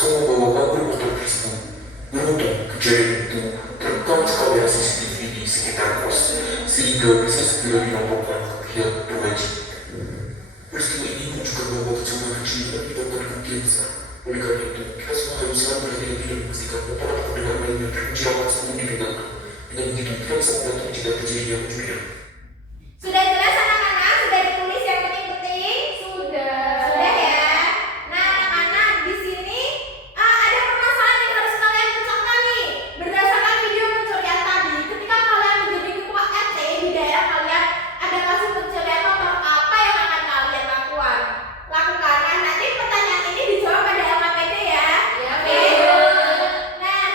langsung membawa kabur motor tersebut. Beruntung kejadian itu terekam kamera CCTV di sekitar kos, sehingga bisa segera dilaporkan ke pihak berwajib. Peristiwa ini menunjukkan bahwa kecelakaan kecil menyebabkan kerugian besar. Oleh karena itu, kita semua harus selalu berhati-hati dan memastikan motor atau kendaraan lainnya terkunci sebelum digunakan. Dengan begitu, kita bisa membantu mencegah kejadian pencurian. Sudah jelas anak-anak? Sudah ditulis yang penting-penting? Sudah ya. Nah anak-anak, di sini ada permasalahan yang harus kalian pecahkan nih. Berdasarkan video pencurian tadi, ketika kalian menjadi ketua RT di daerah kalian, ada kasus pencurian motor, apa yang akan kalian lakukan? Nah, nanti pertanyaan ini dijawab pada LKPD ya. Oke. Nah,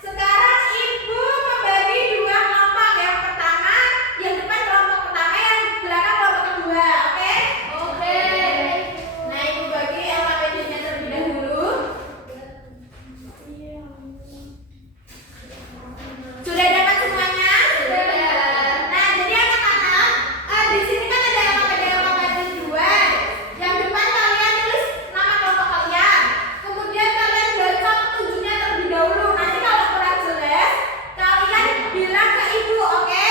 sekarang ibu membagi dua kelompok. Yang pertama, yang depan kelompok pertama, yang belakang kelompok kedua. Oke? Nah, ibu bagi LKPD-nya terlebih dahulu. Sudah dapat semuanya? Nah, jadi anak-anak, di sini kan ada LKPD dua. Yang depan kalian tulis nama kelompok kalian. Kemudian kalian baca petunjuknya terlebih dahulu. Nanti kalau kurang jelas, kalian bilang ke ibu, oke?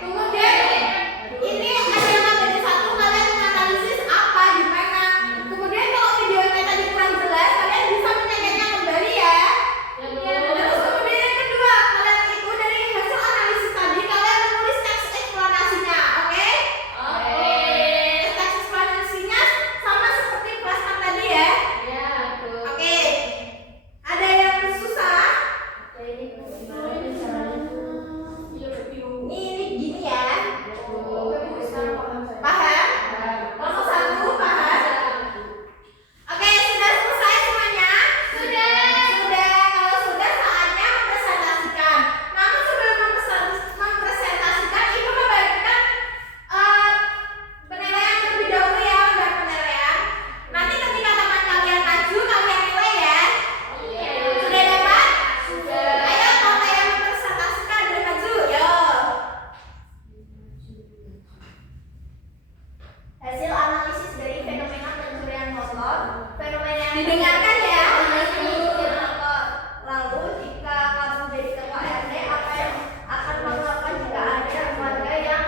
Kemudian ini ada LKPD 1, kalian menganalisis apa, gimana. Kemudian kalau videonya tadi kurang jelas, kalian bisa menanyakannya kembali ya. Terus kemudian yang kedua, kalian itu dari hasil analisis tadi, kalian menulis teks eksplanasinya, oke? Teks eksplanasinya sama seperti flashcard tadi ya. Oke. Ada yang susah? Ini gini ya. Paham? Kelompok 1 paham? Oke, sudah selesai semuanya? Sudah. Kalau sudah, saatnya mempresentasikan. Namun sebelum mempresentasikan, ibu membagikan penilaian terlebih dahulu ya, dan penilaian. Nanti ketika teman kalian maju, kalian nilai ya. Sudah dapat? Ayo kalau yang mempresentasikan udah maju, yo. Hasil analisis dari fenomena pencurian motor. Fenomena yang didengarkan ya. Lalu jika kamu jadi ketua RT, apa yang akan kamu lakukan jika ada warga yang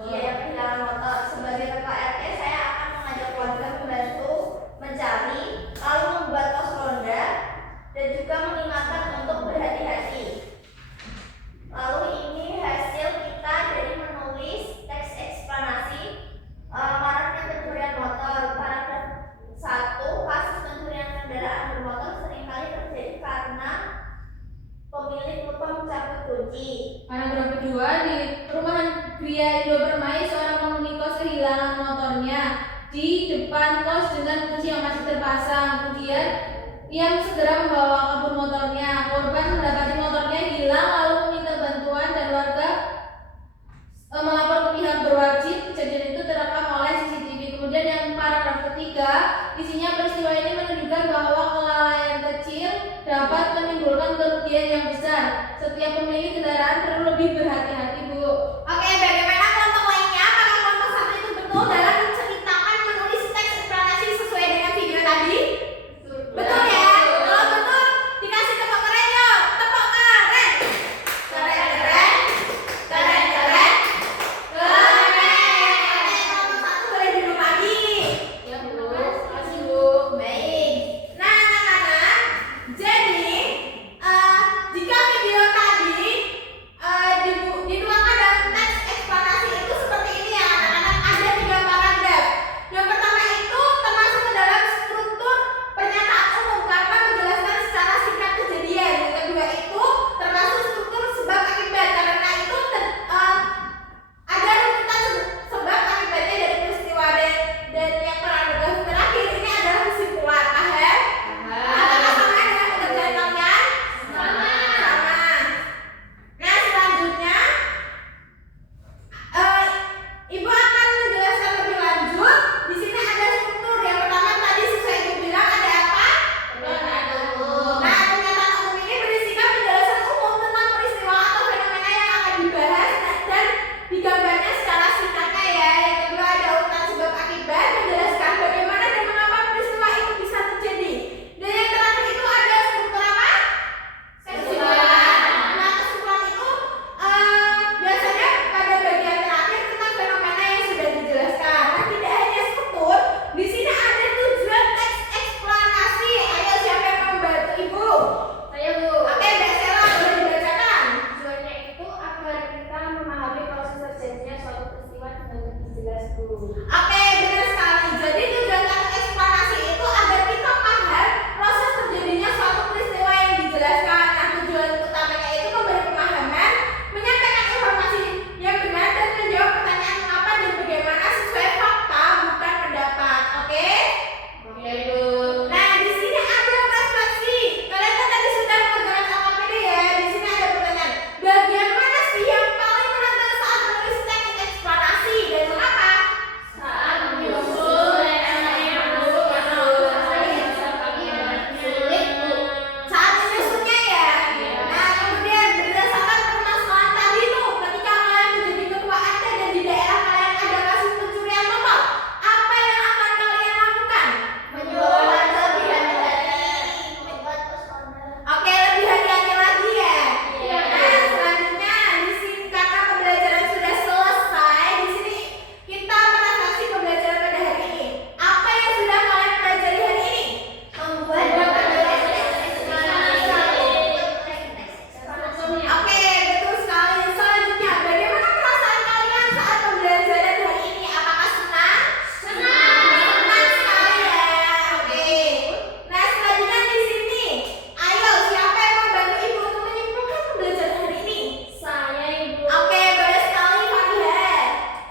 kehilangan motor? Sebagai ketua RT, saya akan mengajak warga membantu mencari, lalu membuat pos ronda, dan juga mengingatkan untuk berhati-hati. Lalu ini hasil kita dari menulis teks eksplanasi maraknya pencurian motor. Paragraf 1, kasus pencurian kendaraan bermotor seringkali terjadi karena pemilik lupa mencabut kunci. Paragraf kedua, di perumahan Gria Indo Permai, seorang penghuni kos kehilangan motornya di depan kos dengan kunci yang masih terpasang. Kemudian ia segera membawa kabur motornya. Korban mendapati motornya hilang lalu meminta bantuan dan warga melapor ke pihak berwajib. Kejadian itu terekam oleh CCTV. Kemudian yang paragraf ketiga, isinya peristiwa ini menunjukkan bahwa kelalaian kecil dapat menimbulkan kerugian yang besar. Setiap pemilik kendaraan perlu lebih berhati-hati, Bu. Oke, bagaimana kelompok lainnya? Apakah kelompok 1 itu betul dalam menceritakan menulis teks eksplanasi sesuai dengan video tadi? Betul ya? Kalau betul, dikasih tepuk keren yuk. Tepuk keren. Keren. Oke, kelompok 1 boleh duduk lagi. Makasih, Bu. Baik. Nah, anak-anak, jadi jika video tadi jelas Bu. Oke, benar sekali. Jadi tujuan kata eksplanasi itu agar kita paham proses terjadinya suatu peristiwa yang dijelaskan. Nah, tujuan utamanya itu memberi pemahaman, menyampaikan informasi yang benar dan menjawab pertanyaan mengapa dan bagaimana sesuai fakta bukan pendapat. Oke? Oke Bu. Nah, di sini ada refleksi. Kalian kan tadi sudah mengerjakan LKPD ya. Di sini ada pertanyaan. Bagian mana sih yang paling menantang saat menulis teknik eksplanasi dan mengapa? Saat menyusun esainya Bu, karena sulit Bu. Saat menyusunnya ya. Nah, kemudian berdasarkan permasalahan tadi tuh, ketika kalian menjadi ketua RT dan di daerah kalian ada kasus pencurian motor, apa yang akan kalian lakukan? Menjual lebih hati-hati. Oke, lebih hati-hati lagi ya. Iya. Nah, selanjutnya di sini karena pembelajaran sudah selesai, di sini kita merefleksi pembelajaran pada hari ini. Apa yang sudah kalian pelajari hari ini? Membuat Oke, betul sekali. Selanjutnya, bagaimana perasaan kalian saat pembelajaran hari ini? Apakah senang? Senang sekali ya. Oke. Nah, selanjutnya di sini, ayo siapa yang mau bantu ibu untuk menyimpulkan pembelajaran hari ini? Saya Ibu. Oke, boleh sekali Fatiha.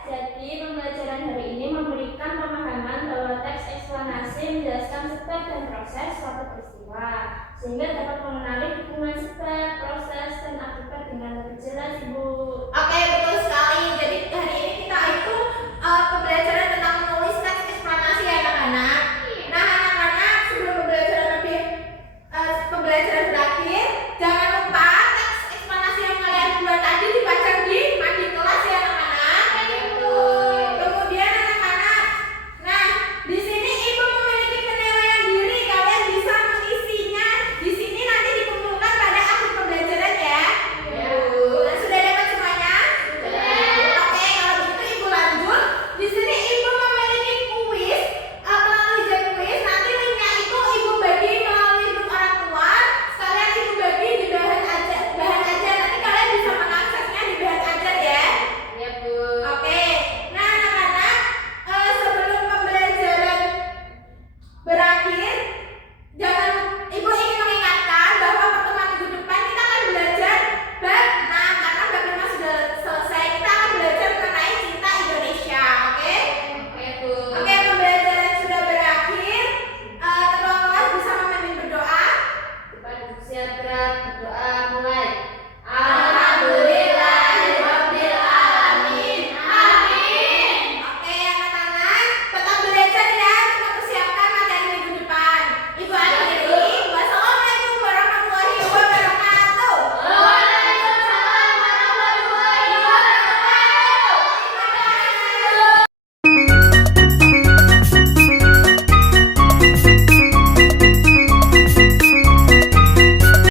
Jadi pembelajaran hari ini memberikan pemahaman bahwa teks eksplanasi menjelaskan sebab dan proses suatu peristiwa sehingga dapat mengenali hubungan sebab, proses, dan akibat dengan lebih jelas Ibu.